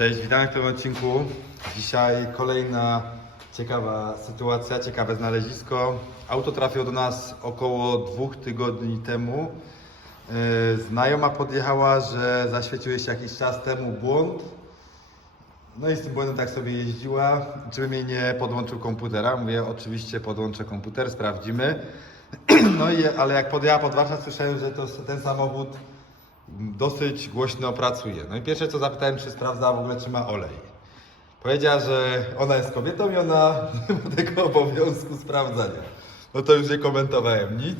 Cześć, witamy w tym odcinku. Dzisiaj kolejna ciekawa sytuacja, ciekawe znalezisko. Auto trafiło do nas około dwóch tygodni temu. Yy, Znajoma podjechała, że zaświecił się jakiś czas temu błąd. No i z tym błędem tak sobie jeździła, żebym jej nie podłączył komputera. Mówię, oczywiście podłączę komputer, sprawdzimy. No i, ale jak podjechała pod warsztat, słyszałem, że to ten samochód dosyć głośno pracuje. No i pierwsze co zapytałem, czy sprawdza w ogóle, czy ma olej. Powiedziała, że ona jest kobietą i ona nie ma tego obowiązku sprawdzania. No to już nie komentowałem nic.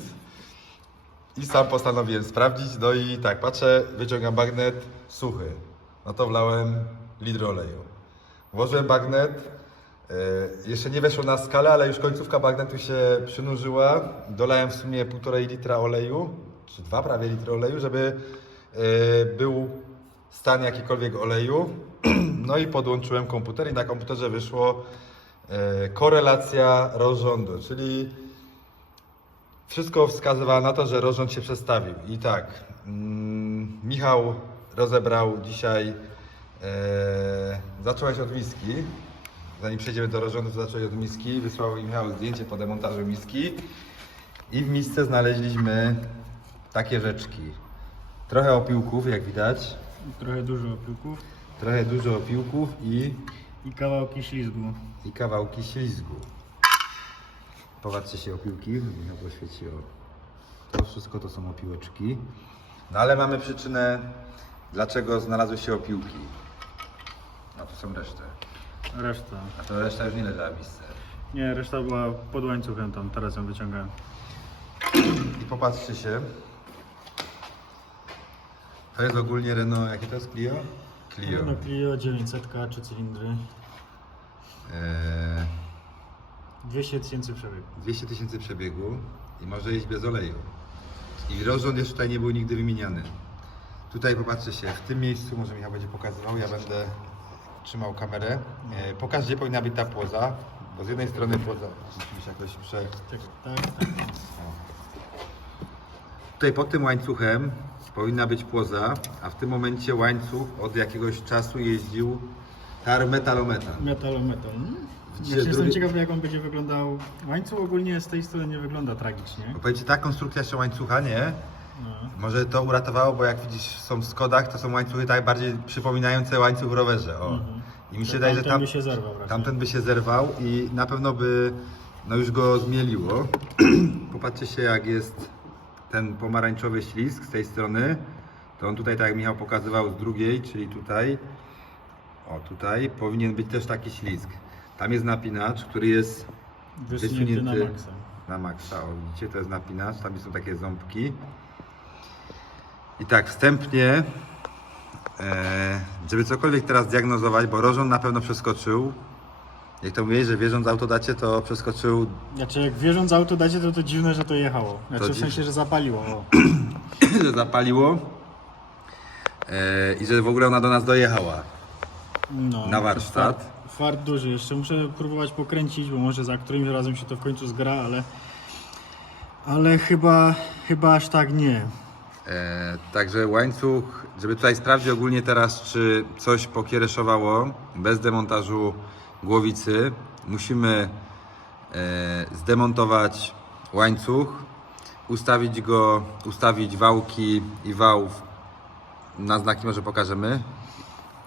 I sam postanowiłem sprawdzić. No i tak, patrzę, wyciągam bagnet suchy. No to wlałem litr oleju. Włożyłem bagnet. e, Jeszcze nie weszło na skalę, ale już końcówka bagnetu się przynurzyła. Dolałem w sumie 1,5 litra oleju, czy 2 prawie litry oleju, żeby był stan jakikolwiek oleju. No i podłączyłem komputer i na komputerze wyszło e, korelacja rozrządu, czyli wszystko wskazywało na to, że rozrząd się przestawił. I tak, mm, Michał rozebrał dzisiaj, e, zacząłeś od miski. Zanim przejdziemy do rozrządu, to zacząłeś od miski. Wysłał mi Michał zdjęcie po demontażu miski. I w misce znaleźliśmy takie rzeczki. Trochę opiłków, jak widać. Trochę dużo opiłków Trochę dużo opiłków i, i kawałki ślizgu. i kawałki ślizgu. Popatrzcie się opiłki, Michał poświeciło. To wszystko to są opiłeczki. No ale mamy przyczynę, dlaczego znalazły się opiłki. No tu są resztę. Reszta. A to reszta już nie leżała w misce. Nie, reszta była pod łańcuchem tam, teraz ją wyciągałem. I popatrzcie się. To jest ogólnie Renault, jakie to jest Clio? Clio. No Clio 900 3 cylindry. Eee, 200 tysięcy przebiegu. 200 tysięcy przebiegu i może jeść bez oleju. I rozrząd jeszcze tutaj nie był nigdy wymieniany. Tutaj popatrzcie się, w tym miejscu, może Michał będzie pokazywał, ja będę trzymał kamerę. E, pokaż, gdzie powinna być ta płoza, bo z jednej strony płoza musi być jakoś prze... Tak, tak, tak. Tutaj pod tym łańcuchem powinna być płoza, a w tym momencie łańcuch od jakiegoś czasu jeździł tar metalometan. Metal, metal. Widzicie, Właśnie jestem drugi- ciekaw jak on będzie wyglądał. Łańcuch ogólnie z tej strony nie wygląda tragicznie. Bo Powiedzcie, ta konstrukcja jeszcze łańcucha, nie? No. Może to uratowało, bo jak widzisz są w Skodach, to są łańcuchy tak bardziej przypominające łańcuch w rowerze. O. Mhm. I mi się wydaje, że tam, by się zerwał tamten by się zerwał i na pewno by no już go zmieliło. Popatrzcie się jak jest ten pomarańczowy ślizg z tej strony. To on tutaj, tak jak Michał pokazywał z drugiej, czyli tutaj. O, tutaj powinien być też taki ślizg. Tam jest napinacz, który jest Wysunięty na maksa. na maksa. O, widzicie, to jest napinacz, tam są takie ząbki. I tak, wstępnie, e, żeby cokolwiek teraz diagnozować, bo rozrząd na pewno przeskoczył. Jak to mówię, że wierząc autodacie, to przeskoczył, Znaczy jak wierząc auto dacie, to to dziwne, że to jechało. Znaczy To w sensie, dziwne. że zapaliło. O. że zapaliło e, i że w ogóle ona do nas dojechała. No, Na to warsztat. Fart, fart duży. Jeszcze muszę próbować pokręcić, bo może za którymś razem się to w końcu zgra, ale... Ale chyba, chyba aż tak nie. E, także łańcuch, żeby tutaj sprawdzić ogólnie teraz, czy coś pokiereszowało bez demontażu głowicy, musimy e, zdemontować łańcuch, ustawić go, ustawić wałki i wał w- na znaki może pokażemy.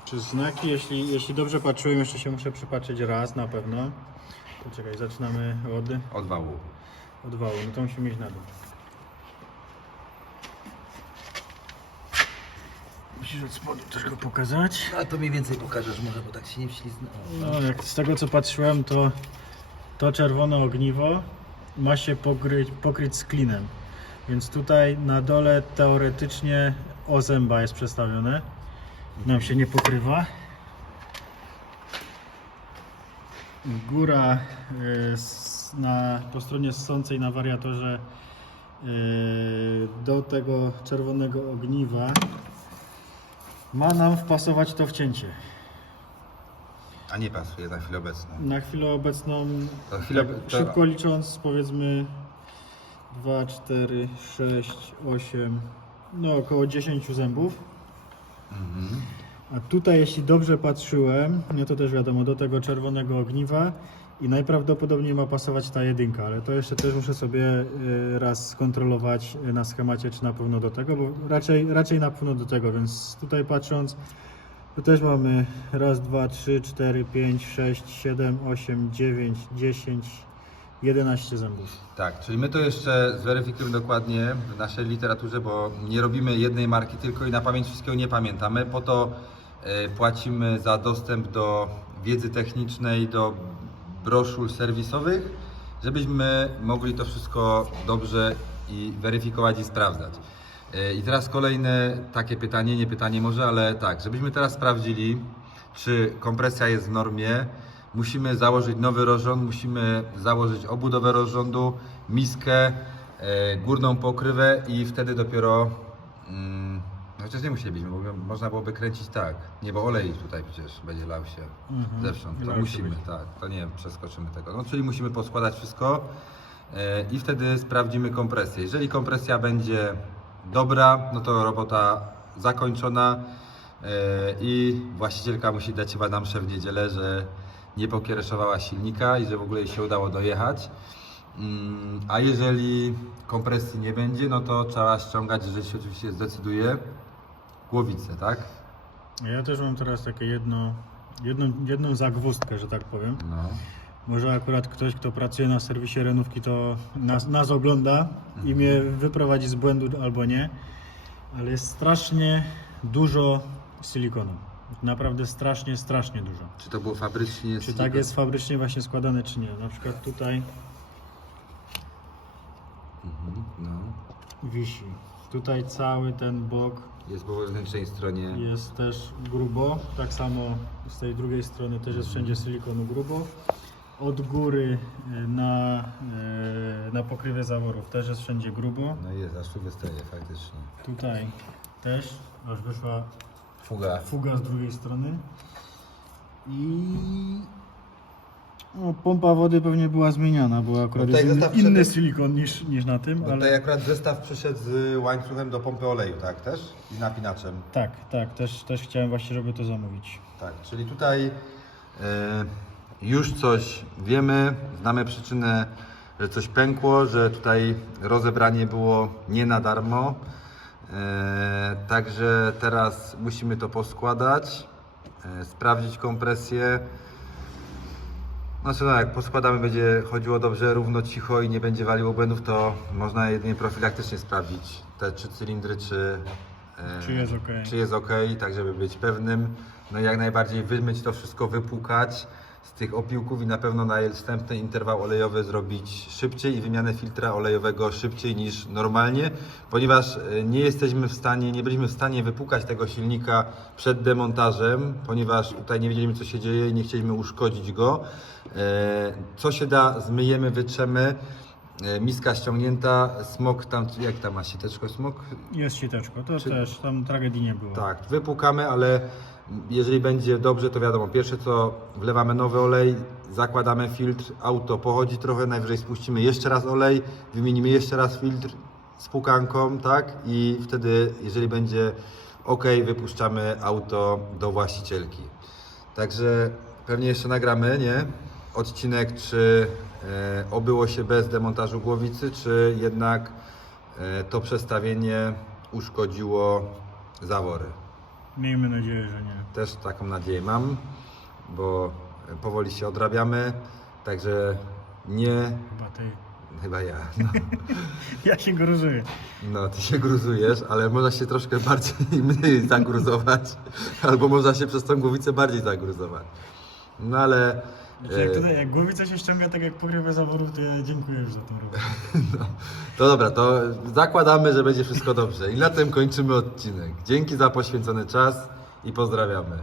Czy znaki, jeśli, jeśli dobrze patrzyłem, jeszcze się muszę przypatrzeć raz na pewno. Poczekaj, zaczynamy od, Od wału. od wału, no to musimy iść na dół. Musisz od spodu też go pokazać. A to mniej więcej pokażesz może, bo tak się nie wśliznę. No, jak z tego co patrzyłem, to to czerwone ogniwo ma się pokryć, pokryć z klinem. Więc tutaj na dole teoretycznie ozęba jest przestawione. Nam się nie pokrywa. Góra y, na, po stronie ssącej na wariatorze y, do tego czerwonego ogniwa ma nam wpasować to wcięcie. A nie pasuje na chwilę obecną. Na chwilę obecną, To chwilę- tak to- szybko licząc, powiedzmy 2, 4, 6, 8, no około 10 zębów. Mhm. A tutaj, jeśli dobrze patrzyłem, to też wiadomo, do tego czerwonego ogniwa i najprawdopodobniej ma pasować ta jedynka, ale to jeszcze też muszę sobie y, raz skontrolować y, na schemacie, czy na pewno do tego, bo raczej, raczej na pewno do tego, więc tutaj patrząc, tu też mamy raz, dwa, trzy, cztery, pięć, sześć, siedem, osiem, dziewięć, dziesięć, jedenaście zębów. Tak, czyli my to jeszcze zweryfikujemy dokładnie w naszej literaturze, bo nie robimy jednej marki tylko i na pamięć wszystkiego nie pamiętamy. Po to płacimy za dostęp do wiedzy technicznej, do broszur serwisowych, żebyśmy mogli to wszystko dobrze i weryfikować i sprawdzać. E, I teraz kolejne takie pytanie, nie pytanie może, ale tak, żebyśmy teraz sprawdzili, czy kompresja jest w normie, musimy założyć nowy rozrząd, musimy założyć obudowę rozrządu, miskę, e, górną pokrywę i wtedy dopiero, mm, chociaż nie musielibyśmy, bo można byłoby kręcić tak, nie, bo olej tutaj przecież będzie lał się Mhm. zewsząd, to Lał się musimy, będzie. tak, to nie przeskoczymy tego, no czyli musimy poskładać wszystko e, i wtedy sprawdzimy kompresję. Jeżeli kompresja będzie dobra, no to robota zakończona e, i właścicielka musi dać chyba nam w niedzielę, że nie pokiereszowała silnika i że w ogóle jej się udało dojechać. Mm, A jeżeli kompresji nie będzie, no to trzeba ściągać, jeżeli się oczywiście zdecyduje, głowicę, tak? Ja też mam teraz takie jedno, jedną, jedną zagwózdkę, że tak powiem. No. Może akurat ktoś, kto pracuje na serwisie renówki, to nas, nas ogląda i mnie wyprowadzi z błędu albo nie, ale jest strasznie dużo silikonu. Naprawdę strasznie, strasznie dużo. Czy to było fabrycznie? Czy tak jest fabrycznie właśnie składane, czy nie? Na przykład tutaj Mhm, no. wisi. Tutaj cały ten bok Jest po wewnętrznej stronie. jest też grubo. Tak samo z tej drugiej strony też jest wszędzie silikonu grubo. Od góry e, na, e, na pokrywie zaworów też jest wszędzie grubo. No jest, aż tu wystaje faktycznie. Tutaj też, aż wyszła Fuga. fuga z drugiej strony. I no, pompa wody pewnie była zmieniana, bo akurat No tutaj jest zestaw inny, inny przede- silikon niż, niż na tym, ale tutaj akurat zestaw przyszedł z łańcuchem do pompy oleju, tak też? I napinaczem. tak, tak, też, też chciałem właśnie, żeby to zamówić. Tak, czyli tutaj e, już coś wiemy, znamy przyczynę, że coś pękło, że tutaj rozebranie było nie na darmo. E, także teraz musimy to poskładać, e, sprawdzić kompresję. Znaczy no, jak poskładamy, będzie chodziło dobrze, równo, cicho i nie będzie waliło błędów, to można jedynie profilaktycznie sprawdzić te trzy cylindry, czy, e, Czy jest ok. czy jest ok, tak żeby być pewnym. No i jak najbardziej wymyć to wszystko, wypłukać z tych opiłków i na pewno na wstępny interwał olejowy zrobić szybciej i wymianę filtra olejowego szybciej niż normalnie, ponieważ e, nie jesteśmy w stanie, nie byliśmy w stanie wypłukać tego silnika przed demontażem, ponieważ tutaj nie wiedzieliśmy co się dzieje i nie chcieliśmy uszkodzić go. E, Co się da, zmyjemy, wytrzemy. E, Miska ściągnięta, smok tam, jak tam ma siateczko smok? Jest siteczko, to Czy- też tam tragedii nie było. Tak, wypłukamy, ale jeżeli będzie dobrze, to wiadomo, pierwsze co wlewamy nowy olej, zakładamy filtr, auto pochodzi trochę, najwyżej spuścimy jeszcze raz olej, wymienimy jeszcze raz filtr z pukanką, tak? I wtedy, jeżeli będzie ok, wypuszczamy auto do właścicielki. Także pewnie jeszcze nagramy, nie? Odcinek, czy obyło się bez demontażu głowicy, czy jednak e, to przestawienie uszkodziło zawory. Miejmy nadzieję, że nie. Też taką nadzieję mam, bo powoli się odrabiamy, także nie, Chyba ty. chyba ja. No, Ja się gruzuję. no ty się gruzujesz, ale można się troszkę bardziej mniej zagruzować, albo można się przez tą głowicę bardziej zagruzować. No ale jak, e, tutaj, jak głowica się ściąga tak jak pokrywę zaworów, to ja dziękuję już za tą robotę. to dobra, to zakładamy, że będzie wszystko dobrze i na tym kończymy odcinek. Dzięki za poświęcony czas i pozdrawiamy.